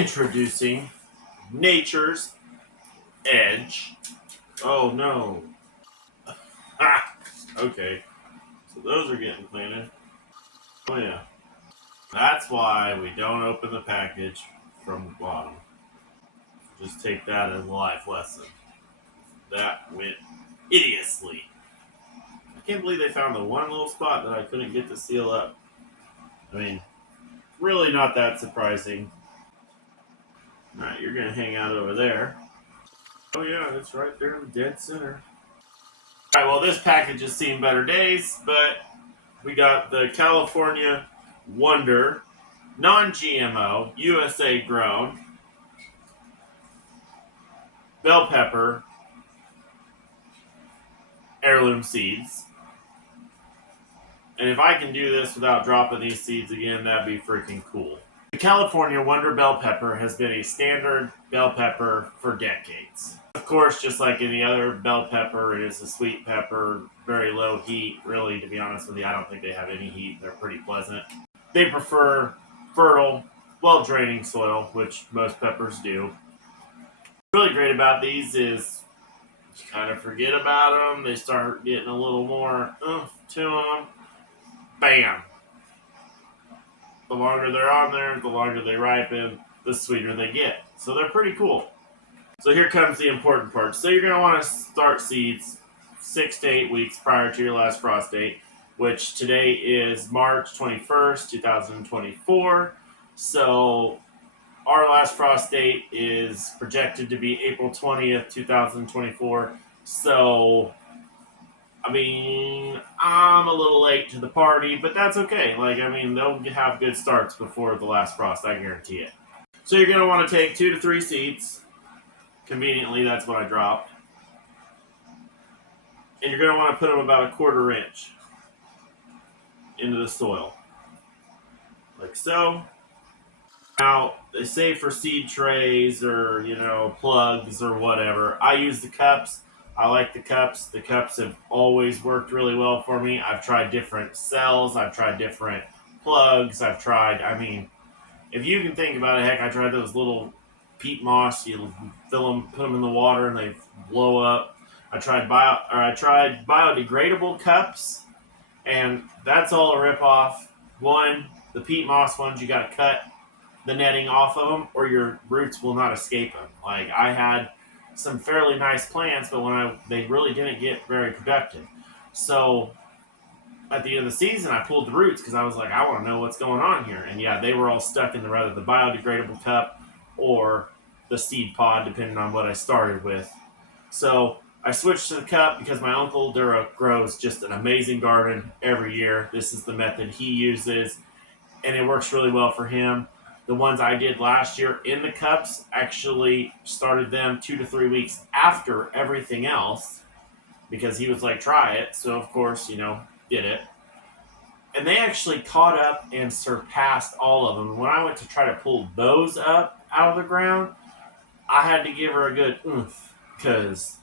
Introducing Nature's Edge. Oh no. Ah, okay. So those are getting planted. Oh yeah. That's why we don't open the package from the bottom. Just take that as a life lesson. That went hideously. I can't believe they found the one little spot that I couldn't get to seal up. I mean, really not that surprising. Alright, you're gonna hang out over there. Oh yeah, it's right there in the dead center. Alright, well this package has seen better days, but we got the California Wonder, non-GMO, USA grown, bell pepper, heirloom seeds. And if I can do this without dropping these seeds again, that'd be freaking cool. The California Wonder bell pepper has been a standard bell pepper for decades. Of course, just like any other bell pepper, it is a sweet pepper, very low heat. Really, to be honest with you, I don't think they have any heat. They're pretty pleasant. They prefer fertile, well-draining soil, which most peppers do. What's really great about these is you kind of forget about them. They start getting a little more oomph to them. Bam! The longer they're on there, the longer they ripen, the sweeter they get. So they're pretty cool. So here comes the important part. So you're going to want to start seeds 6 to 8 weeks prior to your last frost date, which today is March 21st, 2024. So our last frost date is projected to be April 20th, 2024. So I mean, I'm a little late to the party, but that's okay. They'll have good starts before the last frost, I guarantee it. So you're going to want to take 2 to 3 seeds. Conveniently, that's what I dropped. And you're going to want to put them about 1/4 inch into the soil. Like so. Now, they say for seed trays or, plugs or whatever, I use the cups. I like the cups. The cups have always worked really well for me. I've tried different cells. I've tried different plugs. If you can think about it, heck, I tried those little peat moss. You fill them, put them in the water, and they blow up. I tried biodegradable cups, and that's all a ripoff. One, the peat moss ones, you got to cut the netting off of them, or your roots will not escape them. Like I had some fairly nice plants, but they really didn't get very productive. So at the end of the season, I pulled the roots because I was like, I want to know what's going on here. And yeah, they were all stuck in rather the biodegradable cup or the seed pod, depending on what I started with. So I switched to the cup because my uncle Dura grows just an amazing garden every year. This is the method he uses, and it works really well for him. The ones I did last year in the cups actually started them 2 to 3 weeks after everything else because he was like, try it. So, of course, did it. And they actually caught up and surpassed all of them. When I went to try to pull those up out of the ground, I had to give her a good oomph because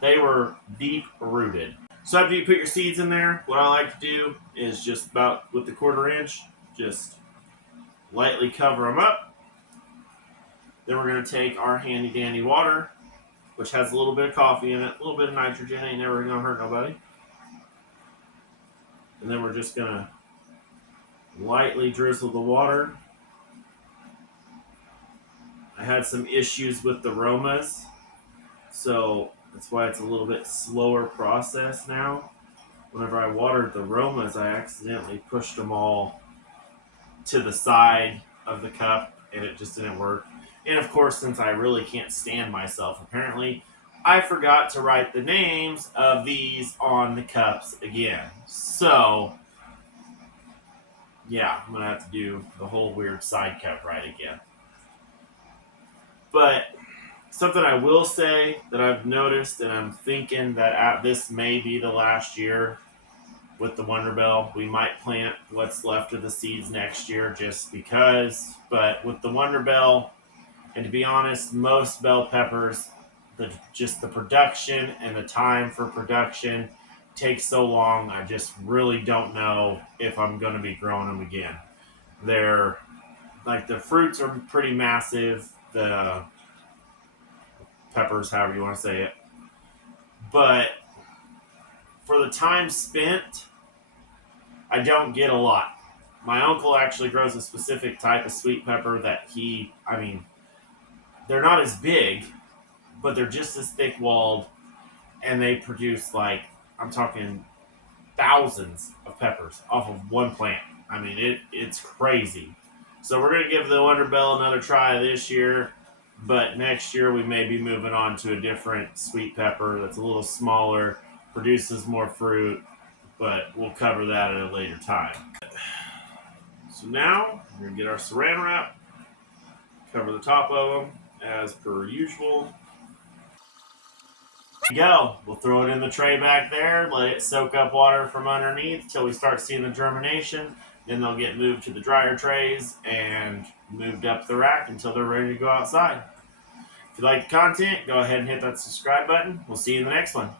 they were deep rooted. So after you put your seeds in there, what I like to do is just about with the 1/4 inch, just lightly cover them up. Then we're going to take our handy dandy water, which has a little bit of coffee in it, a little bit of nitrogen, ain't never going to hurt nobody. And then we're just going to lightly drizzle the water. I had some issues with the aromas, so that's why it's a little bit slower process now. Whenever I watered the aromas, I accidentally pushed them all to the side of the cup, and it just didn't work. And of course, since I really can't stand myself, apparently, I forgot to write the names of these on the cups again. So, yeah, I'm going to have to do the whole weird side cup right again. But something I will say that I've noticed, and I'm thinking that this may be the last year with the Wonder Bell. We might plant what's left of the seeds next year just because. But with the Wonder Bell, and to be honest, most bell peppers, just the production and the time for production takes so long. I just really don't know if I'm going to be growing them again. like the fruits are pretty massive. The peppers, however you want to say it, but for the time spent, I don't get a lot. My uncle actually grows a specific type of sweet pepper that they're not as big, but they're just as thick walled, and they produce like, I'm talking thousands of peppers off of one plant. I mean, it's crazy. So we're gonna give the Wonderbell another try this year, but next year we may be moving on to a different sweet pepper that's a little smaller, produces more fruit, but we'll cover that at a later time. So now we're gonna get our saran wrap, cover the top of them as per usual. Go. We'll throw it in the tray back there, let it soak up water from underneath till we start seeing the germination. Then they'll get moved to the dryer trays and moved up the rack until they're ready to go outside. If you like the content, go ahead and hit that subscribe button. We'll see you in the next one.